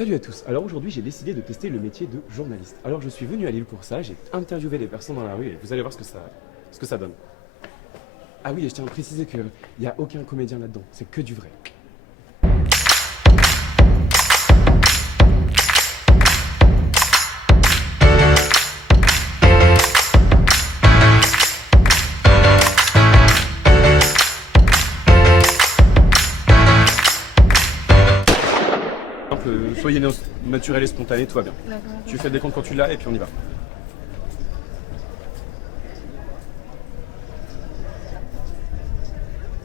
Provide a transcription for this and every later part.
Salut à tous, alors aujourd'hui j'ai décidé de tester le métier de journaliste. Alors je suis venu à Lille pour ça, j'ai interviewé des personnes dans la rue et vous allez voir ce que ça donne. Ah oui, et je tiens à préciser qu'il n'y a aucun comédien là-dedans, c'est que du vrai. Soyez naturel et spontané, tout va bien. Tu fais le décompte quand tu l'as et puis on y va.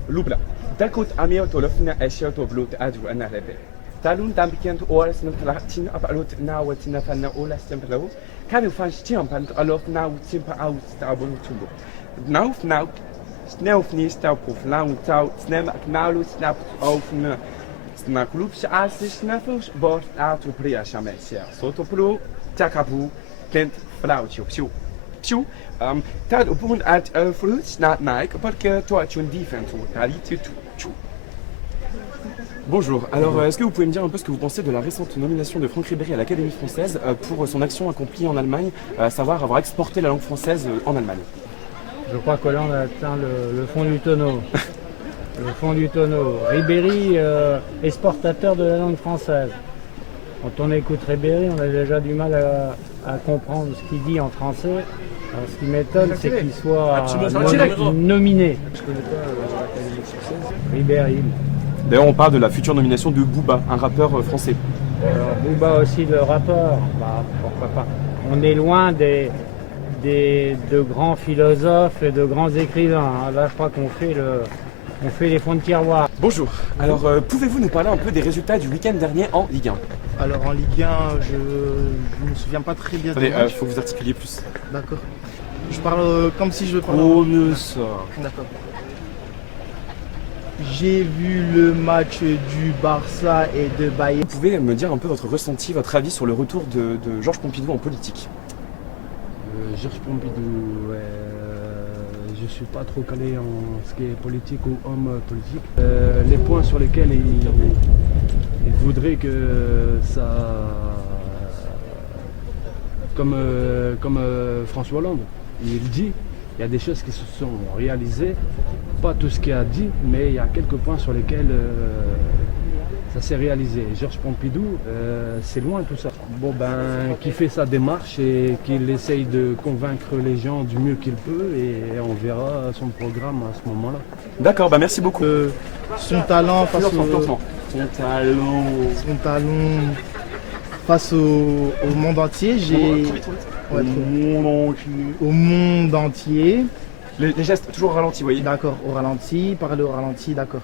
Lubla. Dakot amio tolofna eshelto blut adru anarebe. Talun dampiken to oras no latin abalot na watina fanna ola stempelo. Kan fan stiampan alof na simpa out stabulu tumbo. Now snel niet stel proef lang touw snel knalu snap over na club as sneffels bord out op ria chamesia. Soto pro takabu kent flauwtje op zo. Zo, tad op een uit fruits na Nike parce toi tu une différence qualité tout. Bonjour, alors est-ce que vous pouvez me dire un peu ce que vous pensez de la récente nomination de Franck Ribéry à l'Académie française pour son action accomplie en Allemagne, à savoir avoir exporté la langue française en Allemagne? Je crois qu'Hollande a atteint le fond du tonneau. Le fond du tonneau. Ribéry, exportateur de la langue française. Quand on écoute Ribéry, on a déjà du mal à comprendre ce qu'il dit en français. Alors, ce qui m'étonne, c'est qu'il soit nominé. Je connais pas l'Académie française. Ribéry. D'ailleurs on parle de la future nomination de Booba, un rappeur français. Alors, Booba aussi, le rappeur. Bah, pourquoi pas. On est loin de grands philosophes et de grands écrivains. Là, je crois qu'on fait les fonds de tiroir. Bonjour, alors pouvez-vous nous parler un peu des résultats du week-end dernier en Ligue 1? Alors en Ligue 1, je me souviens pas très bien. Attendez, faut que vous articuliez plus. D'accord. Je parle comme si je parlais. Oh mieux ça. D'accord. J'ai vu le match du Barça et de Bayern. Vous pouvez me dire un peu votre ressenti, votre avis sur le retour de Georges Pompidou en politique? Georges Pompidou, je suis pas trop calé en ce qui est politique ou homme politique. Les points sur lesquels il voudrait que ça, comme François Hollande, il dit, il y a des choses qui se sont réalisées, pas tout ce qu'il a dit, mais il y a quelques points sur lesquels ça s'est réalisé. Georges Pompidou, c'est loin tout ça. Bon ben, qui fait sa démarche et qu'il essaye de convaincre les gens du mieux qu'il peut et on verra son programme à ce moment-là. D'accord, bah merci beaucoup. Son talent face au monde entier, au monde entier. Les gestes toujours au ralenti, vous voyez. D'accord, au ralenti, parler au ralenti, d'accord.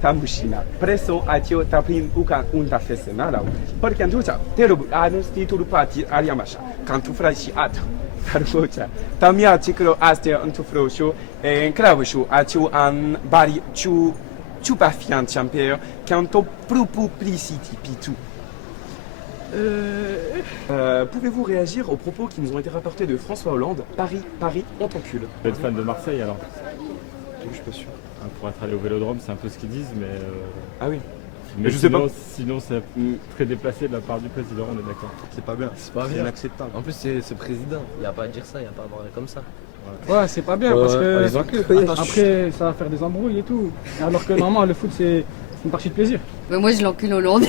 Tamushina, presso atio tapin ukan unta fesena là. Porque anducha, terobu anus titulu pati ariamasha. Cantu frashi at. Tarfocha. Tamia tikro aste antu frosho en cravosho atio an bari chu pafian champion canto proplicity pitu. Pouvez-vous réagir aux propos qui nous ont été rapportés de François Hollande? Paris, on t'encule. Vous êtes fan de Marseille alors? Je suis pas sûr. Pour être allé au Vélodrome, c'est un peu ce qu'ils disent, mais. Ah oui. Mais je sais pas. Sinon, c'est très déplacé de la part du président, on est d'accord. C'est pas bien, C'est pas bien. inacceptable. En plus, c'est président, il n'y a pas à dire ça, il n'y a pas à parler comme ça. Ouais, c'est pas bien parce que Attends, après ça va faire des embrouilles et tout. Alors que normalement le foot c'est une partie de plaisir. Bah moi je l'encule Hollande.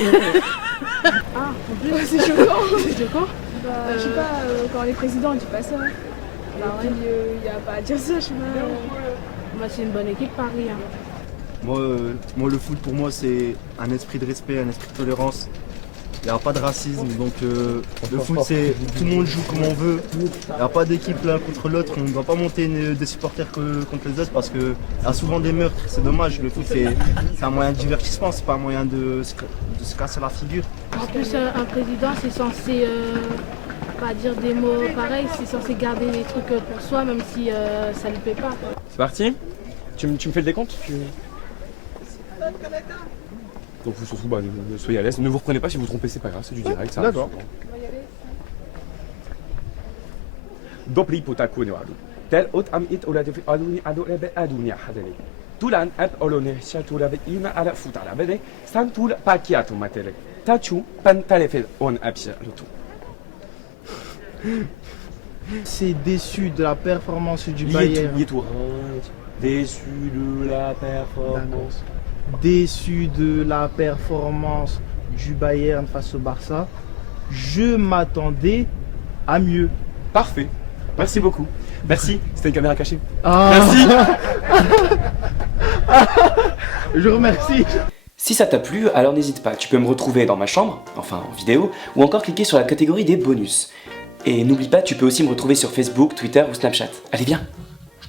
Ah, en plus, c'est choquant. C'est choquant. Je sais pas, quand les présidents disent pas ça. Bah ouais, il n'y a pas à dire ça, je sais pas. Moi, c'est une bonne équipe, Paris. Hein. Moi, le foot pour moi c'est un esprit de respect, un esprit de tolérance. Il n'y a pas de racisme, donc le foot c'est tout le monde joue comme on veut. Il n'y a pas d'équipe l'un contre l'autre, on ne doit pas monter des supporters contre les autres parce qu'il y a souvent des meurtres, c'est dommage. Le foot c'est un moyen de divertissement, c'est pas un moyen de se casser la figure. En plus, un président, c'est censé pas dire des mots pareils, c'est censé garder les trucs pour soi, même si ça ne lui plaît pas. C'est parti. Tu me fais le décompte? Donc vous surtout, soyez à l'aise. Ne vous reprenez pas si vous vous trompez, c'est pas grave, c'est du direct. D'accord. Dopli potaku ne adu. Tel ot am it ola de aduni adu rebe adunia hadeli. Tulan ab olone shatura be ina ala futala bede santul pakiatu matele. Tachu, Pantalefel, on appuie le tout. C'est déçu de la performance du Bayern. Déçu de la performance. Déçu de la performance du Bayern face au Barça. Je m'attendais à mieux. Parfait. Merci beaucoup. Merci. C'était une caméra cachée. Merci. Je remercie. Si ça t'a plu, alors n'hésite pas, tu peux me retrouver dans ma chambre, enfin en vidéo, ou encore cliquer sur la catégorie des bonus. Et n'oublie pas, tu peux aussi me retrouver sur Facebook, Twitter ou Snapchat. Allez, viens!